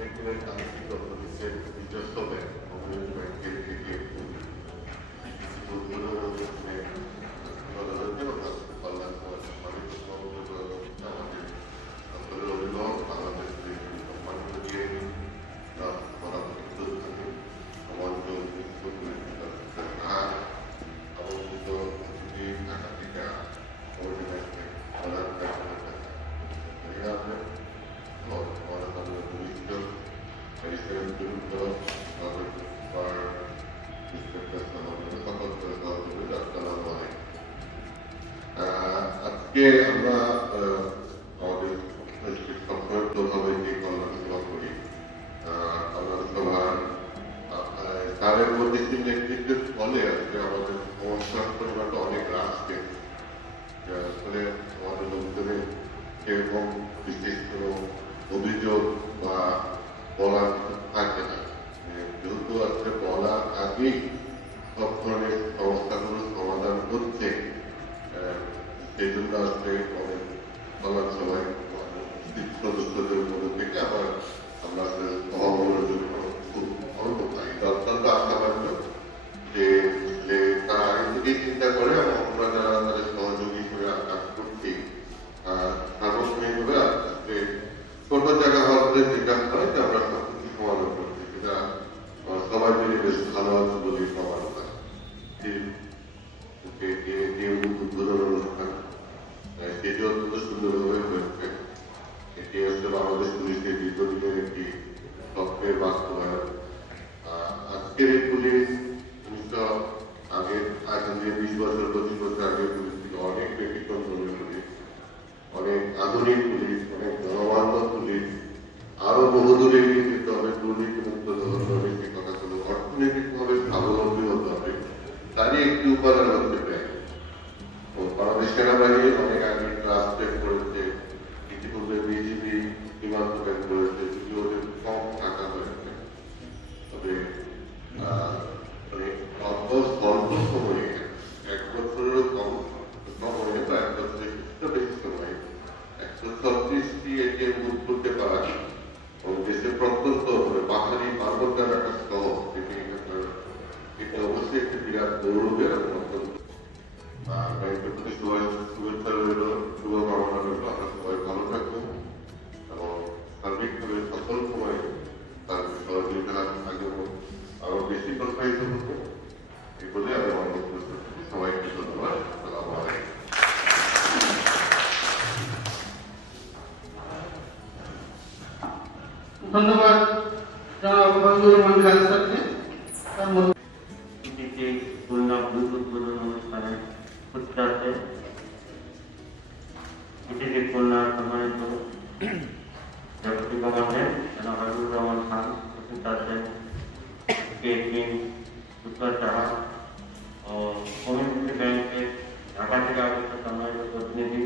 অনেকগুলো কাজটি অফিসের নিজস্ব ব্যাংক কমিউনিটি ব্যাংকের থেকে আমাদের অভিভাবক বাংলাদেশের সম্মানকে আজকে আমরা আমাদের সপ্তাহভাবে যে কল্যাণ সভা করি কল্যাণ সভার তাদের প্রতিটি নেতৃত্বের ফলে আজকে আমাদের সমস্যার পরিমাণটা অনেক হ্রাস পেয়েছে, যার ফলে আমাদের লোকজনের সেরকম বিশেষ কোনো অভিযোগ বা বলার কিছু থাকে না। যেহেতু আজকে বলার আগেই সব ধরনের সমস্যাগুলো সমাধান হচ্ছে, সেই জন্য আজকে অনেক কল্যাণ সভায় সদস্যদের মধ্যে থেকে আবার আমরা সভাগুলোর জন্য খুব গর্ব পাই। এটা অত্যন্ত আশাবাদ যে তারা আগে থেকেই চিন্তা করে এবং আমরা যারা তাদের সহযোগী করে কাজ করছি সার্বক্ষণিকভাবে আজকে ছোট জায়গা হওয়ার যেটা হয় যে আমরা সবকিছু সমাধান করছি, সেটা সবাই মিলে বেশ ভালো আছে বলেই সবার হয়। উদ্বোধন অনুষ্ঠান সেটি অত্যন্ত সুন্দরভাবে হয়েছে। এটি হচ্ছে বাংলাদেশ পুলিশের দীর্ঘদিনের একটি স্বপ্নের বাস্তবায়ন। আজকের এই পুলিশ আগে 20 বছর 25 বছর আগে পুলিশ ছিল অনেক ব্যতিক্রম ধরনের পুলিশ, অনেক আধুনিক পুলিশ, অনেক জনবান্ধব পুলিশ, আরো বহুদূর এগিয়ে যেতে হবে, দুর্নীতিমুক্ত হতে হবে, সে কথা ছিল অর্থনৈতিকভাবে স্বাবলম্বী হতে হবে। তারই একটি উপাদান হচ্ছে ব্যাংক। বাংলাদেশ সেনাবাহিনী অনেক আগে ট্রাস্টেড করেছে, ইতিপূর্বে বিজিবি সীমান্ত ব্যাংক করেছে, যদি ওদের কম টাকা হয়েছে, তবে অল্প স্বল্প সময়ে 1 বছরেরও কম সময়ে বা 1 বছরের বেশি সময়ে 136টি এটিএম বুথ করতে পারা এবং দেশের প্রত্যন্ত পাহাড়ি পার্বত্য এলাকার শহর এটি অবশ্যই একটি বিরাট গৌরবের এবং অত্যন্ত ব্যাংকের প্রতি শুভেচ্ছা রইল, শুভকামনা রইল। আমরা সবাই ভালো থাকবো এবং সার্বিকভাবে সকল সময় তার সহযোগিতা আরো বেশি প্রসারিত হতো। এই বলে আমি আমার বক্তব্য সবাইকে ধন্যবাদ। আসসালামু আলাইকুম। ধন্যবাদ জনাব ফজলুর রহমান খালেদ স্যারকে। খুলনা বুথ উদ্বোধন অনুষ্ঠানে উচ্চাসে এটিতে খুলনার সম্মানিত ডেপুটি কমান্ডেন্ট জনাব হাবিবুর রহমান খান উপস্থিত আছেন, উত্তর সাহা ও কমিউনিটি ব্যাংকের ঢাকা থেকে আগত সম্মানিত প্রতিনিধি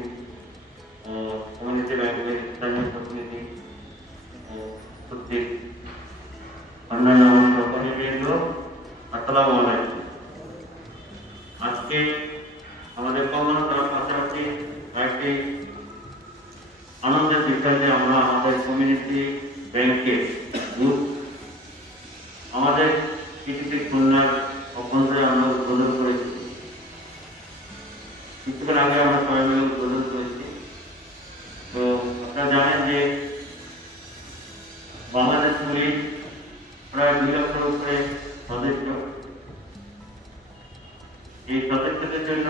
ও কমিউনিটি ব্যাংকের স্থানীয় প্রতিনিধি ও উপস্থিত অন্যান্য সহকর্মীবৃন্দ, আসসালামু আলাইকুম। আজকে আমাদের কল্যাণ করার পাশাপাশি একটি আনন্দের বিষয় যে আমরা আমাদের কমিউনিটি ব্যাংকের বুথ আমাদের কৃষিতে খুলনার অভ্যন্তরে আমরা উদ্বোধন করেছি। কিছুক্ষণ আগে আমরা সবাই মিলে উদ্বোধন করেছি। তো আপনারা জানেন যে বাংলাদেশ পুলিশ প্রায় 2 লক্ষের উপরে সদস্য। এই সদস্যদের জন্য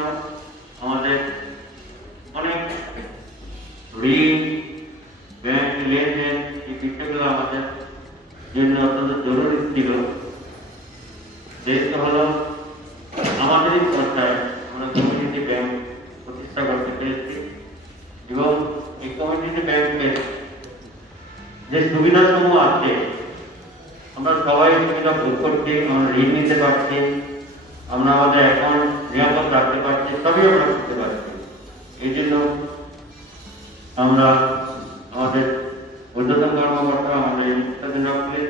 আমাদের অনেক ঋণ, ব্যাংক লেনদেন, এই বিষয়গুলো আমাদের জন্য অত্যন্ত জরুরি ছিল। যেহেতু হলো আমাদেরই পর্যায়ে আমরা কমিউনিটি ব্যাংক প্রতিষ্ঠা করতে পেরেছি এবং এই কমিউনিটি ব্যাংকের যে সুবিধাসমূহ আছে আমরা সবাই সুবিধা ভোগ করছি, আমরা ঋণ নিতে পারছি, আমরা আমাদের অ্যাকাউন্ট নিরাপদ রাখতে পারছি, সবই আমরা করতে পারছি। এই জন্য আমরা আমাদের ঊর্ধ্বতন কর্মকর্তা, আমাদের পুলিশ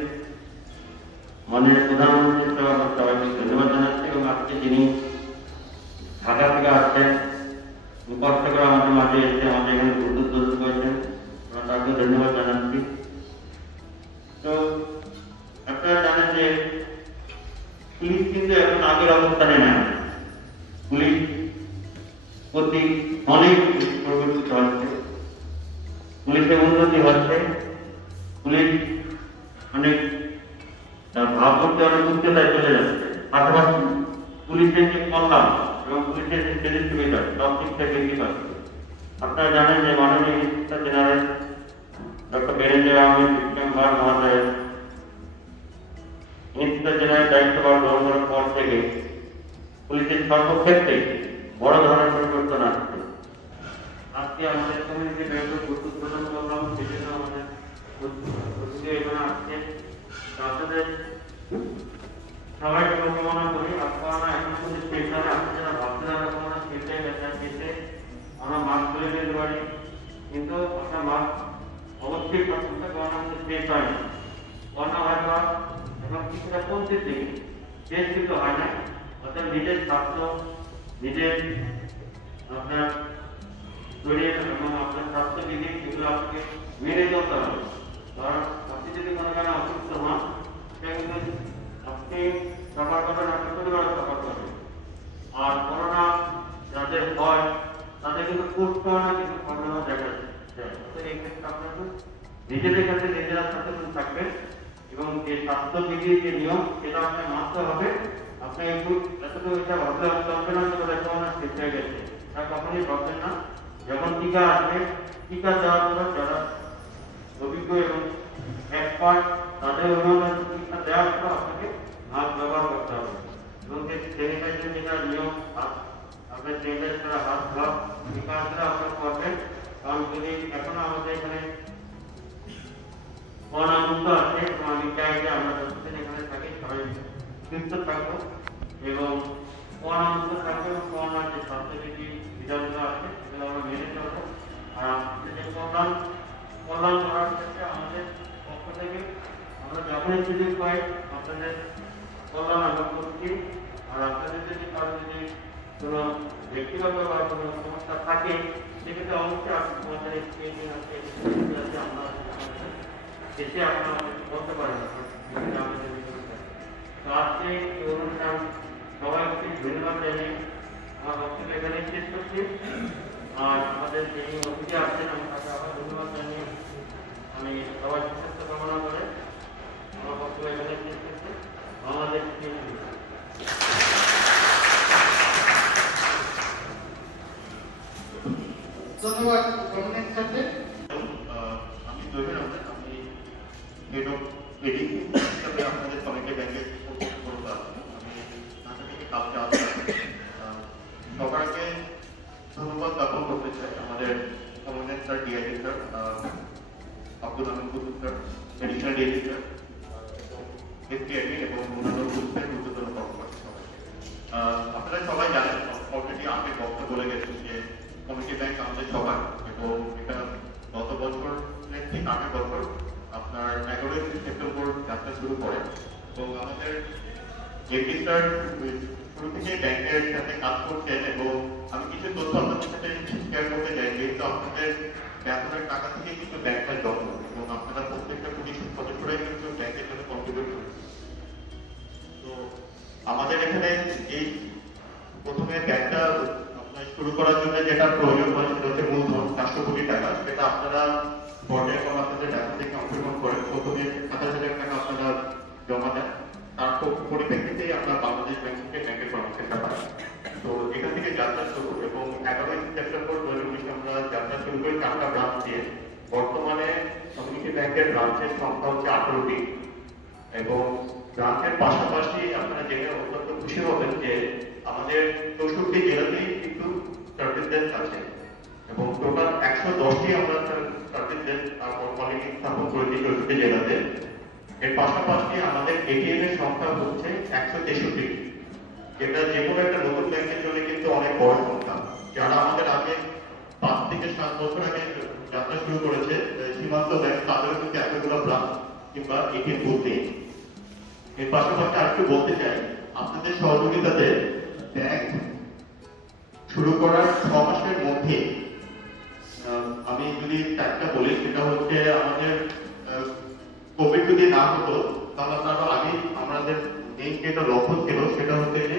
মাননীয় প্রধানমন্ত্রী আমরা সবাইকে ধন্যবাদ জানাচ্ছি এবং আজকে যিনি ঢাকা থেকে আসছেন, কষ্ট করে আমাদের মাঝে এসে আমাদের এখানে গুরুত্ব করেছেন, আমরা তাকে ধন্যবাদ জানাচ্ছি। তো অনেক প্রগতি হচ্ছে, পুলিশের উন্নতি হচ্ছে, পুলিশ অনেক ভাবমূর্তি অনেক উচ্চতায় চলে যাচ্ছে। পাশাপাশি পুলিশের যে কল্যাণ এবং পুলিশের যে সেন্সিটিভিটি সব দিক থেকে বৃদ্ধি পাচ্ছে। আপনারা জানেন যে মাননীয় inspector general doctor Birendra Ahmed member মহোদয় ইন্সপেক্টর জেনারেল দায়িত্বভার গ্রহণ করার পর থেকে পুলিশের সর্বক্ষেত্রে বড় ধরনের পরিবর্তন আসছে। আজকে আমাদের কমিউনিটি ব্যাংকের উদ্বোধন করলাম, সেজন্য আমাদের এখানে আসছে। আপনাদের সবাইকে কামনা করি আপনারা এখন কিন্তু স্পেশাল আপনারা ভাবতে না কোনো স্পেশাল মেসেজে আমরা মাস্ক খুলে নিতে পারি, কিন্তু আপনার মাস্ক অবশ্যই সবসময় গণনাতে স্পেস হয় না, গণনা হয় বা এবং কিছুটা কমতে দিকে শেষ কিন্তু হয় না। অর্থাৎ নিজের স্বাস্থ্য নিজের আপনার শরীর এবং আপনার স্বাস্থ্যবিধি এগুলো আপনাকে মেনে চলতে হবে। কারণ আপনি যদি কোনো কারণে অসুস্থ হন সেটা কিন্তু আপনি সফর করবেন, আপনার পরিবার সফর করবে। আর করোনা যাদের হয় তাদের কিন্তু পোস্ট করোনা কিন্তু করোনা দেখা যায়। এই ক্ষেত্রে আপনারা নিজেদের কাছে নিজেরা সচেতন থাকবেন এবং যে স্বাস্থ্যবিধির যে নিয়ম সেটা আপনার মানতে হবে। আপনি একটু এতটুকু এটা ভাবলে চলবে না যে ওরা করোনা শেষ হয়ে গেছে, তা কখনই ভাববেন না। যখন টিকা আসবে, টিকা দেওয়ার পর যারা অভিজ্ঞ এবং এক্সপার্ট তাদের অনুমোদন টিকা দেওয়ার পর আপনাকে মাস্ক ব্যবহার করতে হবে এবং যে স্যানিটাইজেশন যেটা নিয়ম আপনার স্যানিটাইজ করা হাত ধোয়া এই কাজটা আপনার করবেন। কারণ যদি এখনো আমাদের এখানে করোনা মুক্ত আছে এবং আমি চাই যে আমরা যতদিন এখানে থাকি সবাই সুস্থ থাকবো এবং করোনা মুক্ত থাকবো এবং করোনার যে স্বাস্থ্যবিধি বিধানগুলো আছে সেগুলো আমরা মেনে চলবো। আর আপনাদের যে কল্যাণ করার ক্ষেত্রে আমাদের পক্ষ থেকে আমরা যখনই সুযোগ পাই আপনাদের কল্যাণ আমরা করছি। আর আপনাদের যদি কারো যদি কোনো ব্যক্তিগত বা কোনো সমস্যা থাকে সেক্ষেত্রে অবশ্যই আমাদের স্টেশন আছে আমরা এসে আপনারা বলতে পারেন। তো আজকে এই অনুষ্ঠান সবাইকে ধন্যবাদ জানিয়ে আমার বক্তব্য এখানে শেষ করছি। আর আমাদের যে অতিথি আসছেন আমি তাকে আবার ধন্যবাদ জানিয়ে আমি সবাই সুস্বাস্থ্য কামনা করে আমার বক্তব্য এখানে শেষ করছি। বাংলাদেশ ধন্যবাদ কমিউনিটি সাথে আমি দৈবেন আহমেদ, আমি হেড অফ ট্রেডিং হিসাবে আপনাদের কমিউনিটি ব্যাংকের করবো। আমি ঢাকা থেকে কালকে আসলাম। সবাইকে ধন্যবাদ জ্ঞাপন করতে চাই আমাদের community sir, DID sir, Abdul Hamid Kutub sir, additional DID sir, SPID এবং অন্যান্য গ্রুপের ঊর্ধ্বতন কর্মকর্তা সবাই। আপনারা সবাই জানেন, অলরেডি আগে বক্তব্য বলে গেছেন যে কমিউনিটি ব্যাংক আমাদের সবার এবং এটা গত বছর ঠিক আগের বছর আপনার 11 সেপ্টেম্বর যাত্রা শুরু করে এবং আমাদের এমডি স্যার শুরু থেকে ব্যাংকের সাথে কাজ করছেন এবং আমি কিছু তথ্য আপনাদের সাথে শেয়ার করতে চাই। যেহেতু আপনাদের বেতনের টাকা থেকে কিন্তু ব্যাংকটা যত্ন এবং আপনারা প্রত্যেকটা প্রতিষ্ঠান সদস্যরাই কিন্তু ব্যাংকের জন্য কন্ট্রিবিউট করছে। তো আমাদের এখানে এই প্রথমে ব্যাংকটা শুরু করার জন্য যেটা প্রয়োজন হয় সেটা হচ্ছে মূলধন 400 কোটি টাকা। সেটা আপনারা বোর্ডে এবং আপনাদের ব্যাংক থেকে অংশগ্রহণ করেন। প্রথমে 27,000 টাকা আপনারা জমা দেন, তার পরিপ্রেক্ষিতে আমরা বাংলাদেশ ব্যাংক থেকে ব্যাংকের কর্মকর্তা পাই। তো এখান থেকে যাত্রা শুরু এবং 11 সেপ্টেম্বর 2019 আমরা যাত্রা শুরু করি 4টা ব্রাঞ্চ দিয়ে। বর্তমানে কমিউনিটি ব্যাংকের ব্রাঞ্চের সংখ্যা হচ্ছে 18টি এবং ব্রাঞ্চের পাশাপাশি আপনারা জেনে অত্যন্ত খুশি হবেন যে আমাদের 64টি জেলাতেই কিন্তু সার্ভিস ডেস্ক আছে এবং টোটাল 110টি আমরা সার্ভিস ডেস্ক কলিং স্থাপন করেছি 64টি জেলাতে। এর পাশাপাশি আমাদের এটিএম এর সংখ্যা হচ্ছে 163, যেটা যে কোনো একটা নতুন ব্যাংকের জন্য কিন্তু অনেক বড় সংখ্যা। যারা আমাদের আগে 5 থেকে 7 বছর আগে যাত্রা শুরু করেছে সীমান্ত ব্যাংক, তাদেরও কিন্তু এতগুলো ব্রাঞ্চ কিংবা এটিএম বুথ নেই। এর পাশাপাশি আরেকটু বলতে চাই, আপনাদের সহযোগিতাতে ব্যাংক শুরু করার 6 মাসের মধ্যে আমি যদি একটা বলি সেটা হচ্ছে আমাদের কোভিড যদি না হতো তাহলে আপনারা আগে আমাদের মেইন যেটা লক্ষ্য ছিল সেটা হচ্ছে যে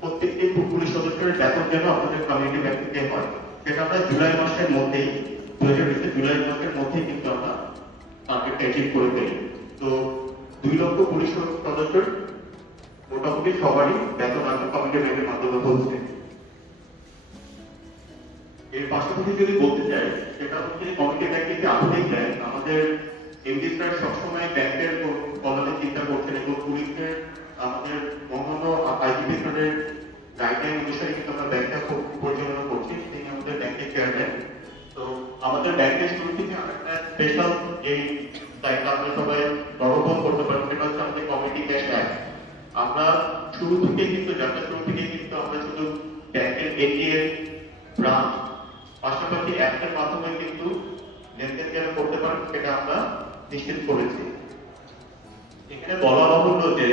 প্রত্যেকটি পুলিশ সদস্যের বেতন যেন আমাদের কমিউনিটি ব্যাংক থেকে হয়। সেটা আমরা জুলাই মাসের মধ্যেই 2020 জুলাই মাসের মধ্যেই কিন্তু আমরা টার্গেটটা অ্যাচিভ করে ফেলি। তো 2 লক্ষ পুলিশ সদস্যের মোটামুটি সবারই বেতন আগে কমিটি ব্যাংকের মাধ্যমে হচ্ছে। এর পাশাপাশি যদি বলতে চাই সেটা হচ্ছে কমিটি ব্যাংক একটি আধুনিক ব্যাংক। আমাদের এমডি স্যার সবসময় ব্যাংকের কল্যাণে চিন্তা করছেন এবং পুলিশের আমাদের অন্যান্য আইজিপি স্যারের গাইডলাইন অনুসারে কিন্তু আমরা ব্যাংকটা পরিচালনা করছি। তিনি আমাদের ব্যাংকের চেয়ারম্যান। তো আমাদের ব্যাংকের শুরু থেকে একটা স্পেশাল এই সাইটটা আপনারা সবাই অবগত করতে পারেন, সেটা হচ্ছে আমাদের কমিটি ক্যাশ অ্যাপ। আমরা শুরু থেকে কিন্তু আমরা শুধু ব্যাংকের এটিএম ব্রাঞ্চ পাশাপাশি অ্যাপের মাধ্যমে কিন্তু লেনদেন যারা করতে পারেন সেটা আমরা নিশ্চিত করেছি। এখানে বলা বাহুল্য যে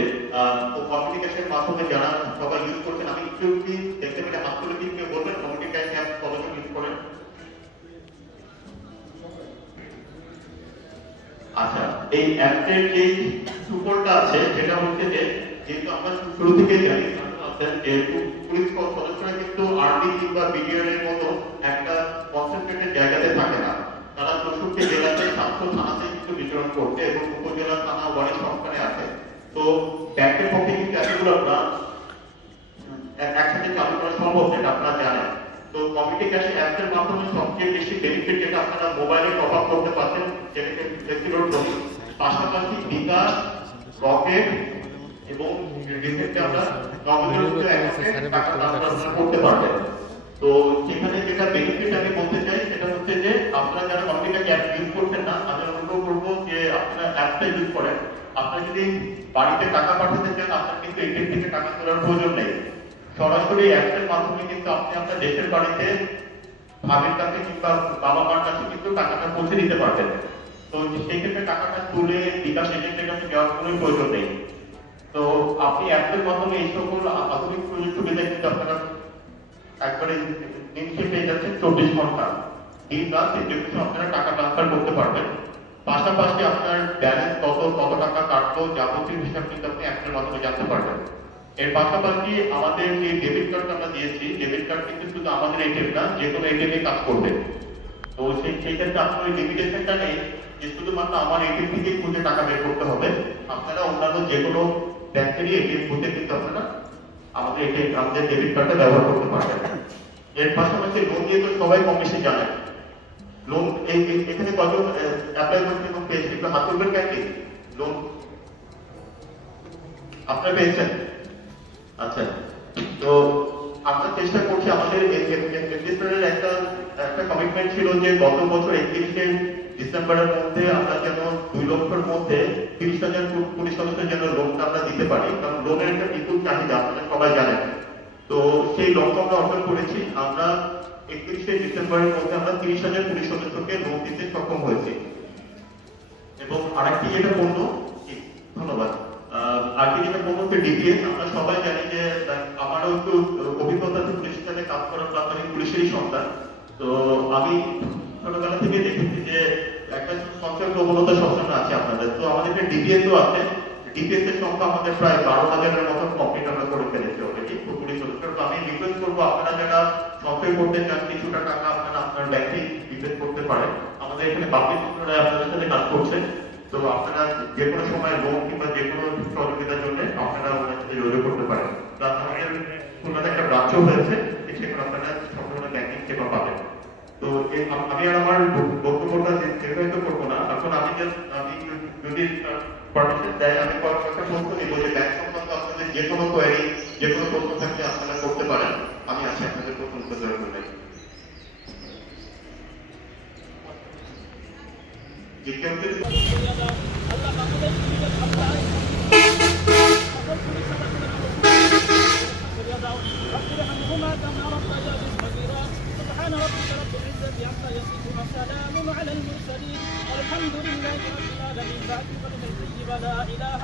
কমিউনিকেশনের মাধ্যমে যারা সবাই ইউজ করছেন, আমি একটু কি দেখতে পেলে হাত তুলে দিয়ে বলবেন কমিউনিকেশন অ্যাপ কতজন ইউজ করেন? আচ্ছা, এই অ্যাপের যে সুফলটা আছে সেটা হচ্ছে যে যেহেতু আমরা শুরু থেকে জানি যে পুলিশ সদস্যরা কিন্তু আর্মি কিংবা বিডিআর এর মতো একটা কনসেন্ট্রেটেড জায়গাতে থাকে না। তারা 64 জেলাতে 700 থানাতে কিন্তু বিচরণ করছে এবং উপজেলা থানা ওয়ার্ডের সংস্থানে আছে। তো ব্যাংকের পক্ষে কিন্তু এতগুলো ব্রাঞ্চ একসাথে চালু করা সম্ভব যেটা আপনারা জানেন। তো কমিটি ক্যাশ অ্যাপের মাধ্যমে সবচেয়ে বেশি বেনিফিট যেটা আপনারা মোবাইলে টপ আপ করতে পারছেন, যেটাকে ফ্লেক্সিবল বলি, পাশাপাশি বিকাশ, রকেট এবং রিসেন্টলি আমরা নগদের মধ্যে অ্যাকাউন্টে টাকা ট্রান্সফার করতে পারবেন। তো সেখানে যেটা বেনিফিট আমি বলতে চাই সেটা হচ্ছে যে আপনারা যারা কমিটি ক্যাশ অ্যাপ ইউজ করছেন না, আমি অনুরোধ করবো যে আপনারা অ্যাপটা ইউজ করেন। আপনারা যদি বাড়িতে টাকা পাঠাতে চান, আপনার কিন্তু এটিএম থেকে টাকা তোলার প্রয়োজন নেই। সরাসরি অ্যাপের মাধ্যমে কিন্তু আপনি আপনার দেশের বাড়িতে ভাবির কাছে কিংবা বাবা মার কাছে কিন্তু টাকাটা পৌঁছে দিতে পারবেন। তো সেই ক্ষেত্রে টাকাটা তুলে বিকাশ এজেন্টের কাছে যাওয়ার কোনো প্রয়োজন নেই। তো আপনি অ্যাপের মাধ্যমে এই সকল আধুনিক প্রযুক্তি সুবিধা কিন্তু আপনারা একবারে নিমিষে পেয়ে যাচ্ছেন। 24 ঘন্টা দিন রাত কিছু আপনারা টাকা ট্রান্সফার করতে পারবেন। পাশাপাশি আপনার ব্যালেন্স কত টাকা কাটলো যাবতীয় হিসাব কিন্তু আপনি অ্যাপের মাধ্যমে জানতে পারবেন। এর পাশাপাশি আমাদের যে ডেবিট কার্ড আমরা দিয়েছি, ডেবিট কার্ড কিন্তু শুধু আমাদের এটিএম না, যে কোনো এটিএম এ কাজ করবে। তো সেই ক্ষেত্রে আপনার ওই লিমিটেশনটা নেই যে শুধুমাত্র আমার এটিএম থেকেই খুঁজে টাকা বের করতে হবে। আপনারা অন্যান্য যে কোনো ব্যাংকেরই এটিএম খুঁজে কিন্তু আপনারা আমাদের ডেবিট কার্ডটা ব্যবহার করতে পারবেন। এর পাশাপাশি লোন নিয়ে তো সবাই কম বেশি জানেন। লোন এখানে কজন অ্যাপ্লাই করতে এবং পেয়েছে একটু হাত তুলবেন কেন? লোন আপনারা পেয়েছেন? আচ্ছা, তো আমরা চেষ্টা করছি, আমাদের একটা কমিটমেন্ট ছিল যে গত বছর 31শে ডিসেম্বরের মধ্যে আমরা যেন 2 লক্ষের মধ্যে 30,000 পুলিশ সদস্যের জন্য লোনটা আমরা দিতে পারি, কারণ লোনের একটা বিপুল চাহিদা আপনারা সবাই জানেন। তো সেই লক্ষ্য আমরা অর্জন করেছি। আমরা 31শে ডিসেম্বরের মধ্যে আমরা 30,000 পুলিশ সদস্যকে লোন দিতে সক্ষম হয়েছি। এবং আরেকটি যেটা বলবো, ধন্যবাদ, আরেকটি যেটা বলবো ডিপিএস। আমরা সবাই জানি যে আমারও একটু অভিজ্ঞতা আছে পুলিশের সাথে কাজ করার, প্রাথমিক পুলিশেরই সন্তান। তো আমি ছোটবেলা থেকে দেখেছি যে একটা সঞ্চয় প্রবণতা সবসময় আছে আপনাদের। তো আমাদের একটা ডিপিএসও আছে। ডিপিএস এর সংখ্যা আমাদের প্রায় 12,000-এর মতো কমপ্লিট আমরা করে ফেলেছি অলরেডি পুলিশ সদস্য। তো আমি রিকোয়েস্ট করবো আপনারা যারা সঞ্চয় করতে চান কিছুটা টাকা আপনারা আপনার ব্যাংকে ইনভেস্ট করতে পারেন। আমাদের এখানে বাকি সূত্ররা আপনাদের সাথে কাজ করছেন। তো আপনারা যে কোনো সময় লোন কিংবা যে কোনো সহযোগিতার জন্য আপনারা ওনার সাথে যোগাযোগ করতে পারেন। আমাদের খুলনাতে একটা ব্রাঞ্চও হয়েছে, সেখানে আপনারা সম্পূর্ণ ব্যাংকিং সেবা পাবেন। তো আমি আর আমার বক্তব্যটা দীর্ঘায়িত করবো না। এখন আমি যদি পারমিশন দেয় আমি কয়েকটা প্রশ্ন নিব যে ব্যাংক সংক্রান্ত আপনাদের যে কোনো কোয়েরি, যে কোনো প্রশ্ন থাকলে আপনারা করতে পারেন। আমি আছি আপনাদের প্রশ্ন উত্তর দেওয়ার জন্য। سبحان ربك رب العزة عما يصفون وسلام على المرسلين والحمد لله رب العالمين. بعد كلمة طيبة لا إله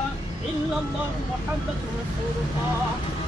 إلا الله محمد رسول الله.